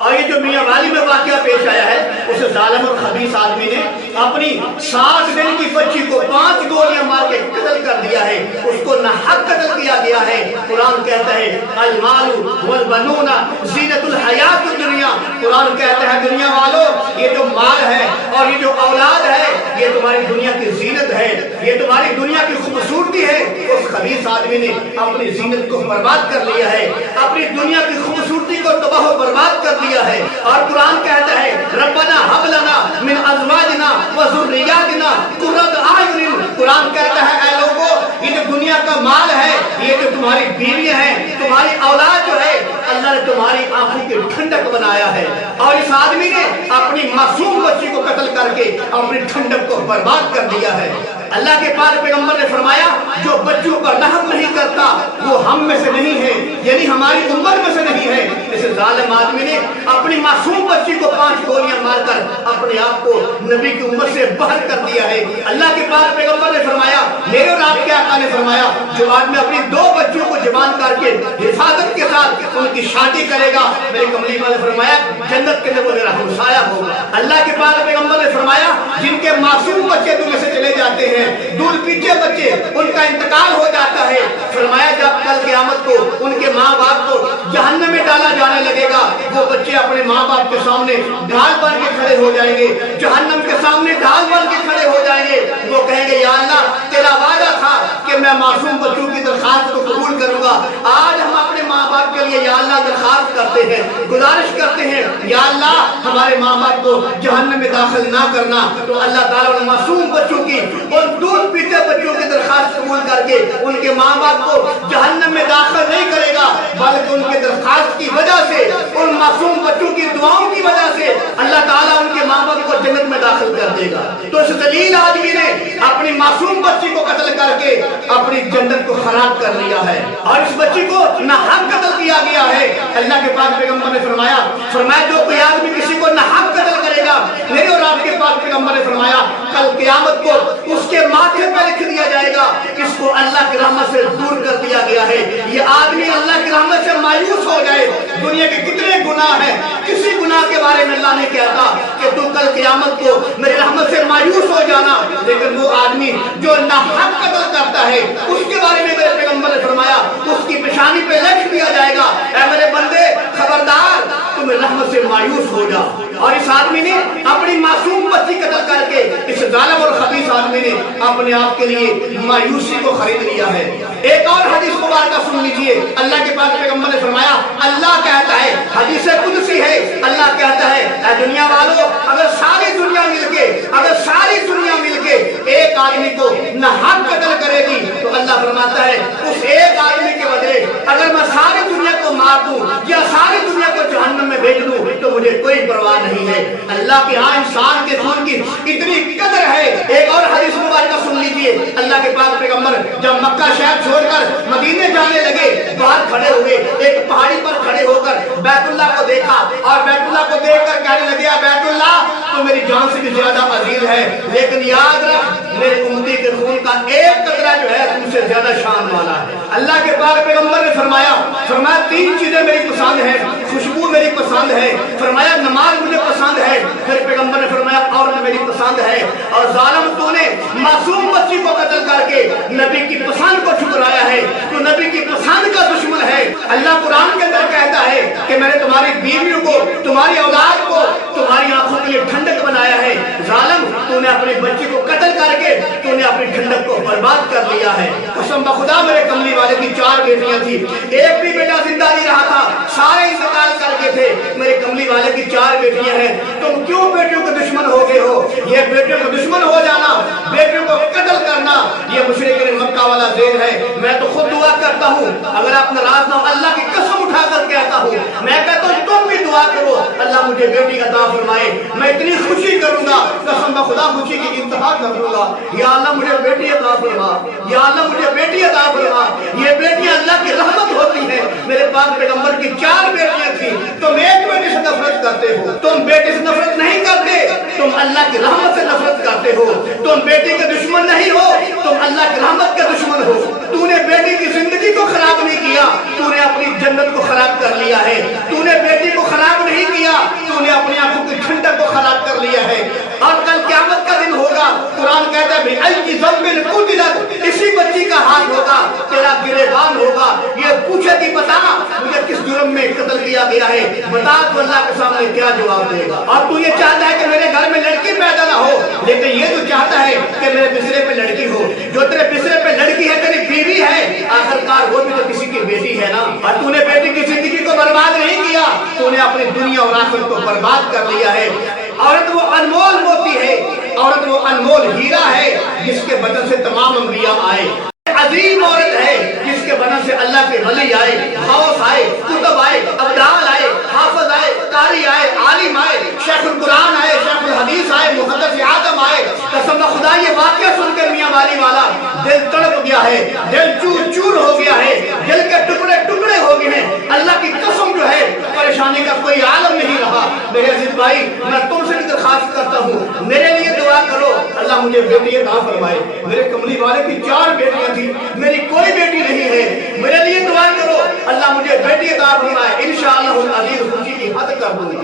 اور یہ جو میاں والی میں واقعہ پیش آیا ہے، اس ظالم اور خبیث آدمی نے اپنی 60 دن کی بچی کو 5 گولیاں مار کے قتل کر دیا ہے، اس کو ناحق قتل کیا گیا ہے۔ قرآن کہتا ہے المال والبنون زینت الحیات الدنیا، قرآن کہتا ہے دنیا والوں یہ جو مال ہے اور یہ جو اولاد ہے یہ تمہاری دنیا کی زینت ہے، یہ تمہاری دنیا کی خوبصورتی ہے۔ اس خبیث آدمی نے اپنی زینت کو برباد کر لیا ہے، اپنی دنیا کی خوبصورتی کو تباہ و برباد کر دیا ہے۔ اور قرآن کہتا ہے ربنا ہب لنا من ازواجنا وذریاتنا قرۃ اعین، قرآن کہتا ہے اے لوگوں یہ جو دنیا کا مال ہے، یہ جو تمہاری بیویاں ہیں، تمہاری اولاد جو ہے، اللہ نے تمہاری آنکھوں کی ٹھنڈک بنایا ہے۔ اور اس آدمی نے اپنی معصوم بچی کو قتل کر کے اپنی ٹھنڈک کو برباد کر دیا ہے۔ اللہ کے پاک پیغمبر نے فرمایا جو بچوں پر رحم نہیں کرتا وہ ہم میں سے نہیں ہے، یعنی ہماری امت میں سے نہیں ہے۔ اس ظالم آدمی نے اپنی معصوم بچی کو 5 گولیاں مار کر اپنے آپ کو نبی کی امت سے باہر کر دیا ہے۔ اللہ کے پاک پیغمبر نے فرمایا، میرے اور آپ کے آقا نے فرمایا جو آدمی اپنی 2 بچوں کو جوان کر کے حفاظت کے ساتھ ان کی شادی کرے گا، میرے کملی والے فرمایا جنت کے اندر وہ میرا ہمسایہ ہوگا۔ اللہ کے پاک پیغمبر نے فرمایا جن کے معصوم بچے دنیا سے چلے جاتے ہیں، دودھ پیتے بچے ان کا انتقال ہو جاتا ہے، فرمایا جب کل قیامت کو ان کے ماں باپ کو جہنم میں ڈالا جانے لگے گا، وہ بچے اپنے ماں باپ کے سامنے ڈھال بن کے کھڑے ہو جائیں گے، جہنم کے سامنے ڈھال بن کے کھڑے ہو جائیں گے۔ وہ کہیں گے یا اللہ تیرا وعدہ تھا کہ میں معصوم بچوں کی درخواست کو قبول کروں گا، آج ہم اپنے ماں باپ کے لیے یا اللہ درخواست کرتے ہیں، گزارش کرتے ہیں یا اللہ ہمارے ماں باپ کو جہنم میں داخل نہ کرنا۔ تو اللہ تعالیٰ ان معصوم بچوں کی اور دودھ پیتے بچوں کی درخواست قبول کر کے ان کے ماں باپ کو جہنم میں داخل نہیں کرے گا، بلکہ ان کے درخواست کی وجہ سے، ان معصوم بچوں کی دعاؤں کی وجہ سے اللہ تعالیٰ ان کے ماں باپ کو جنت میں داخل کر دے گا۔ تو اس ذلیل آدمی نے اپنی معصوم بچی کو قتل کر کے اپنی جنت کو خراب کر لیا ہے، اور اس بچی کو ناحق قتل کیا گیا ہے۔ اللہ کے پاک پیغمبر نے فرمایا جو کوئی آدمی کسی کو ناحق قتل کرے گا، میرے اور آپ کے پاک پیغمبر نے فرمایا کل قیامت کو اس کے ماتھے پہ لکھ دیا جائے گا اس کو اللہ کی رحمت سے دور کر دیا گیا ہے۔ یہ آدمی اللہ کی رحمت سے مایوس ہو جائے، دنیا کے کتنے گناہ ہیں، کسی گناہ کے بارے میں اللہ نے کہا تھا کہ تو کل قیامت کو میری رحمت سے مایوس ہو جانا، لیکن وہ آدمی جو ناحق قتل کرتا ہے اس کے بارے میں میرے پیغمبر نے فرمایا اس کی پیشانی پہ لکھ دیا جائے گا اے میرے بندے خبردار تم رحمت سے مایوس ہو جا۔ اور اس آدمی نے اپنی معصوم بچی قتل کر کے اس ظالم اور خبیث آدمی نے اپنے آپ کے لیے مایوسی کو خرید لیا ہے۔ ایک اور حدیث مبارکہ سن لیجئے، اللہ کے پاک پیغمبر نے فرمایا اللہ کہتا ہے، حدیث قدسی ہے، اللہ کہتا ہے اے دنیا والو اگر ساری دنیا مل کے ایک آدمی کو ناحق قتل کرے گی تو اللہ فرماتا ہے اس ایک آدمی کے بدلے اگر میں ساری دنیا کو مار دوں یا ساری دنیا کو جہنم میں بھیج دوں تو مجھے کوئی پرواہ نہیں ہے۔ اللہ کے ہاں انسان کے خون کی اتنی قدر ہے۔ ایک اور حدیث مبارکہ سن لیجئے، اللہ کے پاک پیغمبر جب مکہ شہر چھوڑ کر مدینے جانے لگے، باہر کھڑے ہوئے، ایک پہاڑی پر کھڑے ہو کر بیت اللہ کو دیکھا اور بیت اللہ کو دیکھ کر کہنے لگے بیت اللہ تو میری جان سے بھی زیادہ عزیز ہے، لیکن یاد رکھ میرے امتی کے خون کا ایک قطرہ جو ہے تم سے زیادہ شان والا ہے۔ اللہ کے پاک پیغمبر نے فرمایا 3 چیزیں میری پسند ہیں، خوشبو میری پسند ہے، فرمایا نماز مجھے پسند ہے، پھر پیغمبر نے فرمایا عورت میری پسند ہے، اور ظالم تو نے معصوم بچی کو قتل کر کے نبی کی پسند کو ٹھکرایا ہے، تو نبی کی پسند کا دشمن ہے۔ اللہ قرآن کے اندر کہتا ہے کہ میں نے تمہاری بیویوں کو، تمہاری اولاد کو تمہاری آنکھوں کے لیے ٹھنڈک بنایا ہے، ظالم تو نے اپنی بچی کو قتل کر کے تو نے اپنی ٹھنڈک کو برباد کر لیا ہے۔ قسم بخدا میرے کملی والے کی 4 بیٹیاں تھی، ایک بھی بیٹا زندہ نہیں رہا تھا، سارے انتقال کر کے تھے۔ میرے کملی والے کی 4 بیٹیاں ہیں، تم کیوں بیٹیوں کے دشمن ہو گئے ہو؟ یہ بیٹیوں کو دشمن ہو جانا، بیٹیوں کو قتل کرنا یہ مشرکین مکہ والا ذیل ہے۔ میں تو خود دعا کرتا ہوں اگر آپ ناراض نہ ہو، اللہ کی قسم اٹھا کر کہتا ہوں، میں کہتا ہوں تم بھی دعا کرو اللہ مجھے بیٹی عطا فرمائے، میں اتنی خوشی کروں گا قسم بخدا خوشی کی انتہا کر دوں گا، یا اللہ مجھے بیٹی عطا فرما، یا اللہ مجھے بیٹی عطا فرما۔ یہ بیٹی اللہ کی رحمت ہوتی ہے۔ میرے پاک پیغمبر کی 4 بیٹیاں تھیں، تم ایک بیٹی سے نفرت کرتے ہو، تم بیٹی سے نفرت نہیں کرتے، تم اللہ کی رحمت سے نفرت کرتے ہو، تم بیٹی کے دشمن نہیں ہو، تم اللہ کی رحمت کے دشمن ہو۔ تو نے بیٹی کی زندگی کو خراب نہیں کیا، تو نے اپنی جنت کو خراب کر لیا ہے۔ تو نے بیٹی کو خراب نہیں کیا، دیا گیا ہے، بتا تو اللہ کے سامنے کیا جواب دے گا؟ اور تو یہ چاہتا ہے کہ میرے گھر میں لڑکی پیدا نہ ہو، لیکن یہ جو چاہتا ہے کہ میرے بسترے پہ لڑکی ہو، جو تیرے بسترے پہ لڑکی ہے تیری بیوی ہے، آخرکار وہ بھی تو کسی کی بیٹی ہے نا۔ اور تو نے بیٹی کی زندگی کو برباد نہیں کیا، تو نے اپنی دنیا اور آخرت کو برباد کر لیا ہے۔ عورت وہ انمول موتی ہے، عورت وہ انمول ہیرا ہے جس کے بدن سے تمام انبیاء آئے، عظیم عورت ہے جس کے بدن سے اللہ کے ولی آئے، غوث آئے، کتب آئے، ابدال آئے، حافظ آئے، قاری آئے، عالم آئے، شیخ القرآن آئے، شیخ الحدیث آئے، محدث اعظم آئے۔ قسم خدا یہ واقعہ سن کر میاں والی والا دل تڑپ گیا ہے، دل چور چور ہو گیا ہے، دل کے ٹکڑے ٹکڑے ہو گئے ہیں۔ اللہ کی قسم جو ہے پریشانی کا کوئی عالم نہیں رہا۔ میرے عزیز بھائی میں تم سے بھی درخواست کرتا ہوں میرے لیے دعا کرو، اللہ مجھے بیٹی عطا فرمائے۔ میرے کملی والے کی 4 بیٹیاں تھی، میری کوئی بیٹی نہیں ہے، میرے لیے دعا کرو اللہ مجھے بیٹی عطا فرمائے، انشاءاللہ العزیز خوشی کی حد کر دوں گا۔